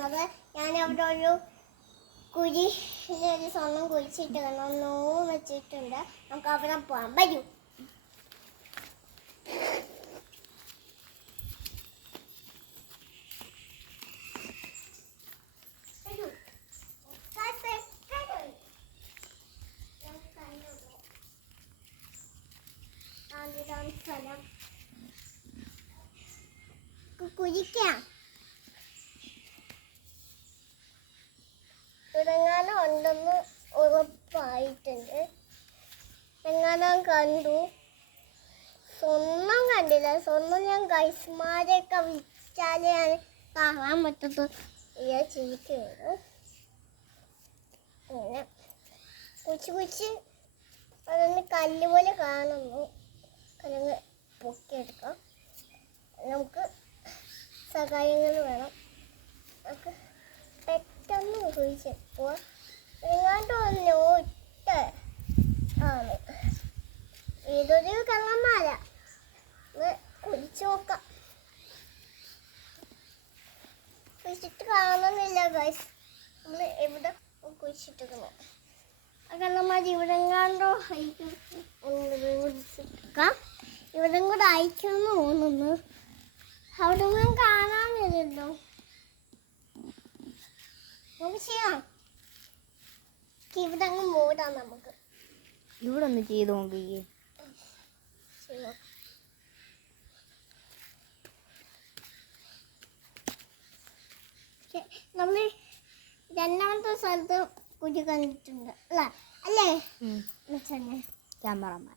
പോകുന്നത്. ഞാൻ അവിടെ ഒരു കുഴിയിലൊരു സ്വർണം കുഴിച്ചിട്ട് നോവും വെച്ചിട്ടുണ്ട്. നമുക്ക് അവിടെ പോകാം. വരൂ. സ്ഥലം കുഴിക്കാം. തുടങ്ങാനും ഉണ്ടെന്ന് ഉറപ്പായിട്ടുണ്ട്. എങ്ങാനും കണ്ടു. സ്വർണ്ണം കണ്ടില്ല. സ്വർണ്ണം ഞാൻ ഗൈസ്മാരെയൊക്കെ വിളിച്ചാലേ കാണാൻ പറ്റത്തു. വിചാരിച്ചിരിക്കുന്നു. അങ്ങനെ കുഴിച്ച് അതൊന്ന് കല്ല് പോലെ കാണുന്നു. കല്ല് പൊക്കിയെടുക്കാം. നമുക്ക് സഹായങ്ങൾ വേണം. നമുക്ക് പെട്ടെന്ന് കുഴിച്ച് പോവാം. എങ്ങാണ്ട് ഒറ്റ ആണ്. ഇതൊരു കള്ളന്മാര. കുഴിച്ച് നോക്കാം. കുഴിച്ചിട്ട് കാണുന്നില്ല ഗൈസ്. നമ്മൾ എവിടെ കുഴിച്ചിട്ടിരിക്കുന്നു. ആ കള്ളന്മാർ ഇവിടെ എങ്ങാണ്ടോ അയക്കാം. ഇവിടെ കൂടെ അയക്കുമെന്ന് തോന്നുന്നു. അവിടെ ഒന്നും കാണാനില്ലല്ലോ. നമുക്ക് ചെയ്യാം. ഇവിടെ അങ്ങ് മൂടാം. നമുക്ക് ഇവിടെ ഒന്ന് ചെയ്ത് നോക്കിയേ. നമ്മൾ രണ്ടാമത്തെ സ്ഥലത്ത് കുഴി കണ്ടിട്ടുണ്ട് അല്ലേ? ക്യാമറമാനെ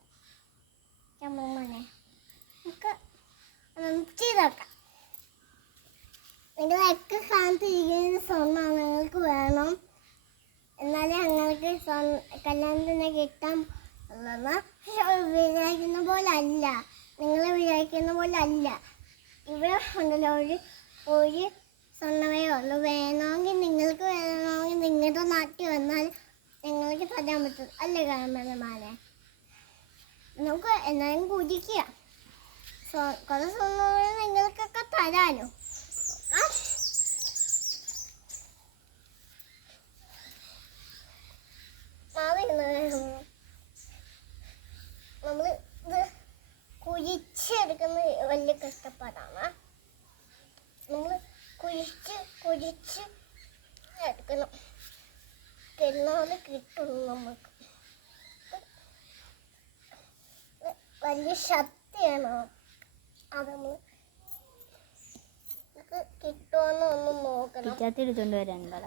നമുക്ക് ചെയ്തോക്കാം. നിങ്ങളൊക്കെ സ്ഥാനത്തിരിക്കുന്ന സ്വർണ്ണമാണ് നിങ്ങൾക്ക് വേണം. എന്നാലേ ഞങ്ങൾക്ക് കല്യാണത്തിന് കിട്ടാൻ ഉള്ളത്. വിചാരിക്കുന്ന പോലെ അല്ല. നിങ്ങൾ വിചാരിക്കുന്ന പോലെ അല്ല. ഇവിടെ ഉണ്ടല്ലോ ഒരു സ്വർണ്ണമേ ഉള്ളൂ. വേണമെങ്കിൽ നിങ്ങൾക്ക് വേണമെങ്കിൽ നിങ്ങളുടെ നാട്ടിൽ വന്നാൽ നിങ്ങൾക്ക് തരാൻ പറ്റും. അല്ലേ ക്യാമറമാനെ? നമുക്ക് എന്നാലും കുടിക്കുക. കുറേ സ്വർണ്ണങ്ങൾ നിങ്ങൾക്കൊക്കെ തരാനോ. നമ്മൾ ഇത് കുഴിച്ചെടുക്കുന്ന വലിയ കഷ്ടപ്പാടാണ്. നമ്മൾ കുഴിച്ച് എടുക്കണം. എന്നാലും കിട്ടുള്ളൂ. നമുക്ക് വലിയ ശക്തിയാണ്. അത് നമ്മൾ കിട്ടുമെന്ന് ഒന്ന് നോക്കണം. പിച്ചാത്തി എടുത്തോണ്ട് വരാൻ പറ.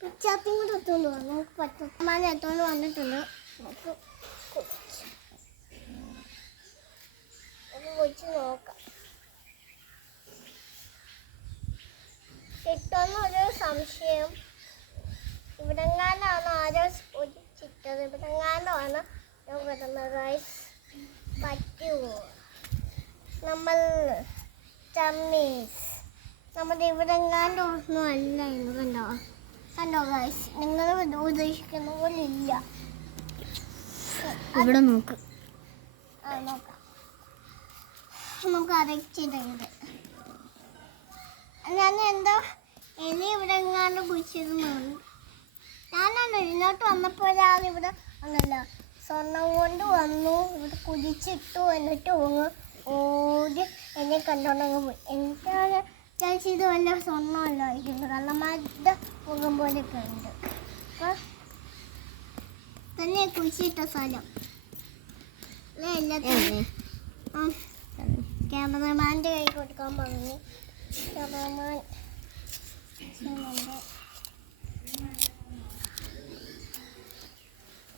പിച്ചാത്തിയും കൂടെ എടുത്തോണ്ട് പോകാം. നമുക്ക് പച്ചമാല എടുത്തോണ്ട് വന്നിട്ടുണ്ട്. നമുക്ക് കുഴിച്ച് നോക്കാം. കിട്ടുമെന്നൊരു സംശയം. ഇവിടെങ്ങാനാണ് ആരോ കുഴിച്ചിട്ടത്. ഇവിടെങ്ങാനാണ് ഞാൻ വരുന്നത് ഗൈസ്. പറ്റുമോ? നമ്മൾ നമ്മുടെ ഇവിടെങ്ങാണ്ട് ഒന്നും അല്ല ഇന്ന്. കണ്ടോ ഗൈസ്? നിങ്ങൾ ഉദ്ദേശിക്കുന്ന പോലെ ഇല്ല. ഇവിടെ നോക്ക്. നോക്കാം. നമുക്ക് അരച്ചിട്ടുണ്ട്. ഞാൻ എന്തോ എലി ഇവിടെ എങ്ങാണ്ട് കുഴിച്ചിരുന്നു. ഞാനാണ് ഇങ്ങോട്ട് വന്നപ്പോൾ ഒരാളിവിടെ വന്നല്ലോ. സ്വർണം കൊണ്ട് വന്നു. ഇവിടെ കുഴിച്ചിട്ടു. എന്നിട്ട് ഓടി എന്നെ കണ്ടോണ്ടങ്ങ് പോയി. എനിക്കാണ് വിചാരിച്ചത് വല്ല സ്വർണ്ണമല്ല ആയിരിക്കുന്നു. കള്ളന്മാരുടെ മുഖം പോലെയൊക്കെ ഉണ്ട്. അപ്പോൾ തന്നെ കുഴിച്ചിട്ട സ്ഥലം അല്ലേ? എല്ലാത്തിനും ക്യാമറമാൻ്റെ കൈ കൊടുക്കാൻ പറഞ്ഞു.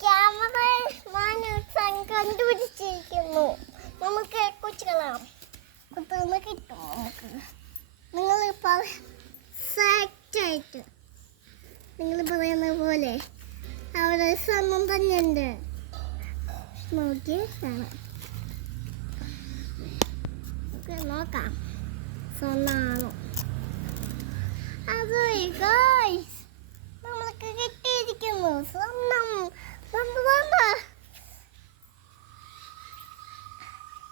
ക്യാമറമാൻ കണ്ടുപിടിച്ചിരിക്കുന്നു. നമുക്ക് കൊച്ചുകളാം. കുത്തുന്ന കിട്ടും നമുക്ക്. നിങ്ങൾ പെർഫെക്റ്റായിട്ട് നിങ്ങൾ പറയുന്ന പോലെ അവിടെ സ്വർണം തന്നെയുണ്ട്. നോക്കി കാണാം. നമുക്ക് നോക്കാം സ്വർണ്ണമാണോ. അത് നമ്മൾക്ക് കിട്ടിയിരിക്കുന്നു സ്വർണം.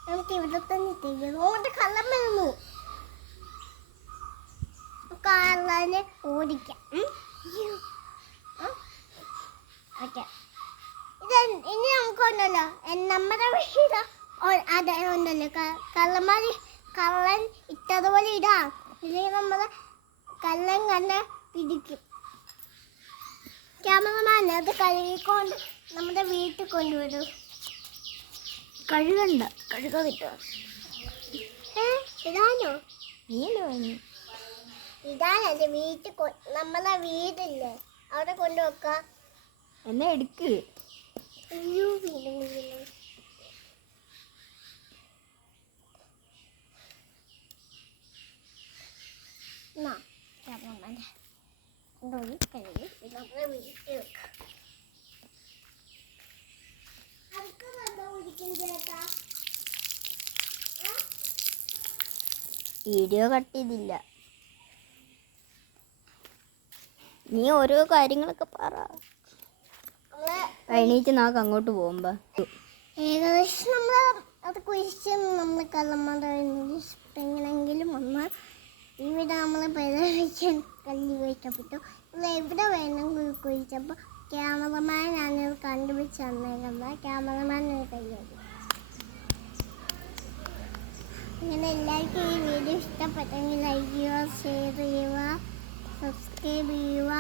നമുക്ക് ഇവിടെ തന്നെ ചെയ്യുന്നു. കള്ളം വരുന്നു. അതിനെ ഓടിക്കാം. ഓക്കെ, ഇത് ഇനി നമുക്കുണ്ടല്ലോ നമ്മുടെ വീട് അതെ ഉണ്ടല്ലോ കള്ളന്മാര് കള്ളൻ ഇട്ടതുപോലെ ഇടാം. ഇല്ലെങ്കിൽ നമ്മള് കള്ളൻ കണ്ണ് പിടിക്കും. ക്യാമറമാൻ അത് കഴുകിക്കൊണ്ട് നമ്മുടെ വീട്ടിൽ കൊണ്ടുവിടും. കഴുകണ്ട, കഴുകാതിട്ടോ. ഇടാനോ? നീയല്ലേ പറഞ്ഞു. ഇടാനല്ലേ വീട്ടിൽ നമ്മളെ വീടില്ലേ അവിടെ കൊണ്ടുവെക്കാം. എന്നാ എടുക്ക്. അയ്യോ വീണ്ടും വീഴുന്നു. ക്യാമറമാൻ കൊണ്ടുപോയി കഴുകി നമ്മുടെ വീട്ടിൽ വെക്കാം. വീഡിയോ കട്ട് ചെയ്തില്ല. നീ ഓരോ കാര്യങ്ങളൊക്കെ പറ. എണീറ്റ് നാക്ക് അങ്ങോട്ട് പോകുമ്പോ ഏകദേശം നമ്മൾ അത് കുഴിച്ച് നമ്മൾ കള്ളന്മാരുടെ എങ്ങനെയെങ്കിലും ഒന്ന് ഇവിടെ നമ്മൾ പരിഹരിക്കാൻ കല്ല് കുഴിക്കപ്പെട്ടു. എവിടെ വേണം കുഴിച്ചപ്പോൾ ക്യാമറമാനാണ് ഇത് കണ്ടുപിടിച്ച് തന്നേക്കുന്നത്. ക്യാമറമാൻ കൈകാര്യം. ഇങ്ങനെ എല്ലാവർക്കും ഈ വീഡിയോ ഇഷ്ടപ്പെട്ടെങ്കിൽ ലൈക്ക് ചെയ്യുക, ഷെയർ ചെയ്യുക, സബ്സ്ക്രൈബ് ചെയ്യുക.